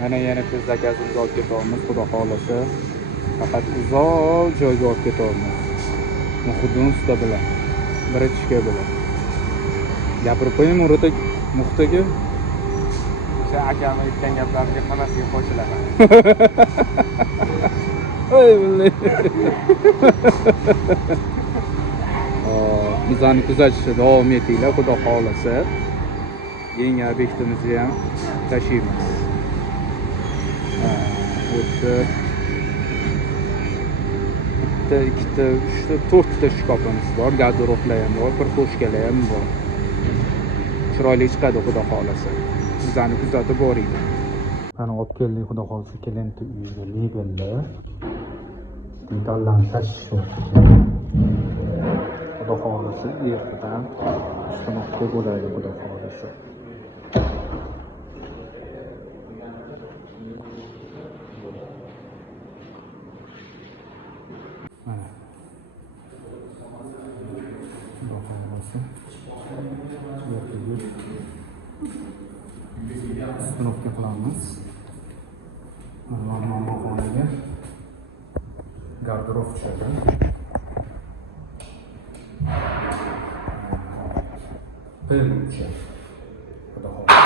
Mana yana biz zakazimizni olib ketamiz, xudo xolasa. Faqat uzoq joyga olib ketamiz. Muhiddin usta bilan, Birachka bilan. Gapirib qo'ying Murat Muxtaga. O'sha akam aytgan gaplariga hammasiga qo'shilaman. Voy billahi. Bizani kuzatishda davom etinglar, xudo xolasa. Yangi obyektimizni ham tashiymiz. O'tda bitta, ikkita, uchta, to'rtta shkafimiz bor, garderoblar ham bor, bir qo'shkalar ham bor. Chiroyli chiqadi xudo xolasa. Bizani kuzatib boringlar. Mana olib keldik xudo xolasa kelindi uyiga mebellar. Detallarni tashishyapti. Xudo xolasa ertadan ustunoqqa bo'ladi xudo xolasa. Mana. Xudo xolasa. Ustunoqqa qilamiz. Mana xonaga garderob tushadi. Birinchi xudo xolasa.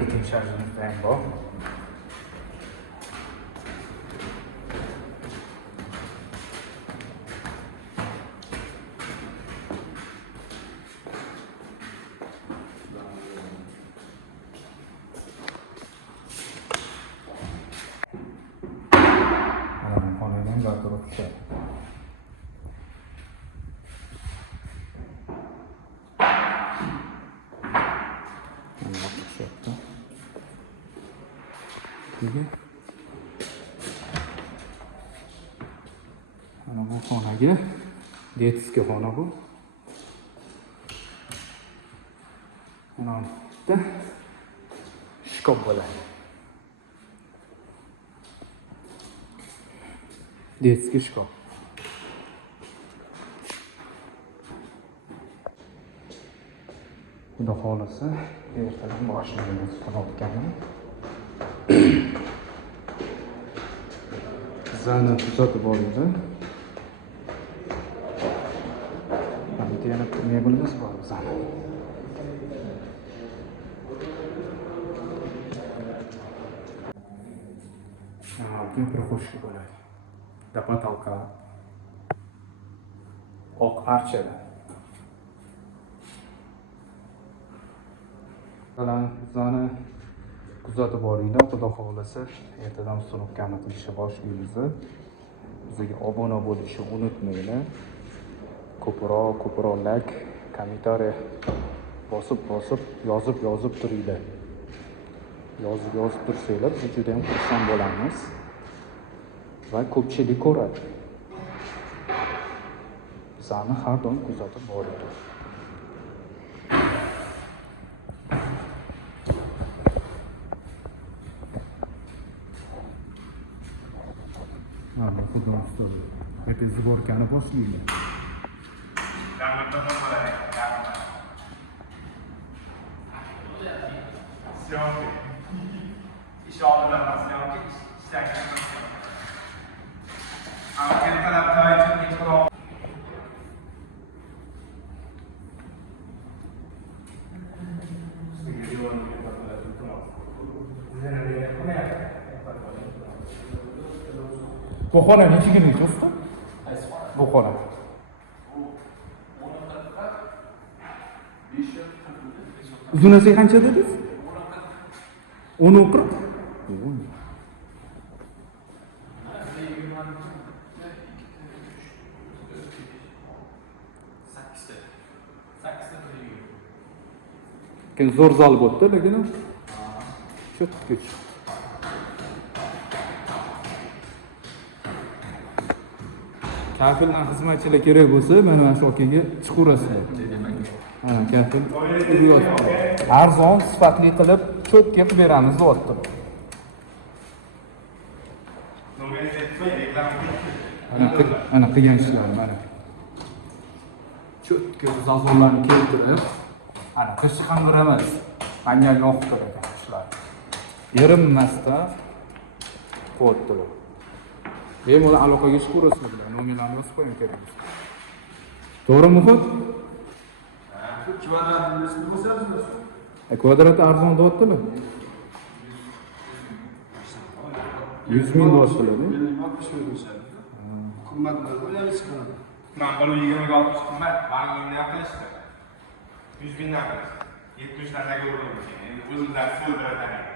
Bütün şarjımız ham bor. Xonadan garderob tushadi. Mana bu xonaga detskiy xona bu. Mana bitta shkaf bo'ladi. Детский шкаф. Xudo xolasa, ertadan boshlaymiz qurib-qurib. Bizani kuzatib boringlar. Mana yana mebelimiz bor bizani. Bu bir qo'shib bo'ladi. Потолка. Oq archada. Bizani kuzatib boringlar, xudo xolasa. Ertadan ustunoqqani qilishni boshlaymiz. Bizga obuna bo'lishni unutmanglar. Ko'proq like, kommentariy bosib yozib turinglar. Yozib tursanglar, biz juda ham xursand bo'lamiz. Va ko'pchilik ko'radi. Bizani har doim kuzatib boringlar. Mana xudo ustozi. Erta zborkani boshlaymiz. Съемки. İnşallah ben съемки. Arka tarafta için mikro. Bu xona nechiga usta? Bu xona. Uzunasi qancha dedingiz? 10 40. Lekin zo'r zal bo'ldi, lekin cho'tga chiqdi. Kafildan xizmatchilar kerak bo'lsa, mana shu okaga chiqaverasizlar. Mana kafil yotibdi. Arzon, sifatli qilib cho'tga qilib beramiz, deyapti. Ana qilgan ishlarim mana. Cho'tka zazonlarni keltirib, ana qishi ham bir emas. Menga yoqdi ekan ishlar. Erinmasdan qo'yibdi bu. Bemalol aloqaga chiqib ko'rasizlar bilan nomerlarni yozib qo'ying kerak. To'g'rimi xud? Kvadrat arzon deyaptilar. 100 ming deyaptilar. Qimmatlar o'ylab chiqadi. Ben bunu 20'ga 60 qimmat, bana ne yapıştı? 100 bin ne yapıştı? 70'lerde görürüm. Uzundan so'ldiradi.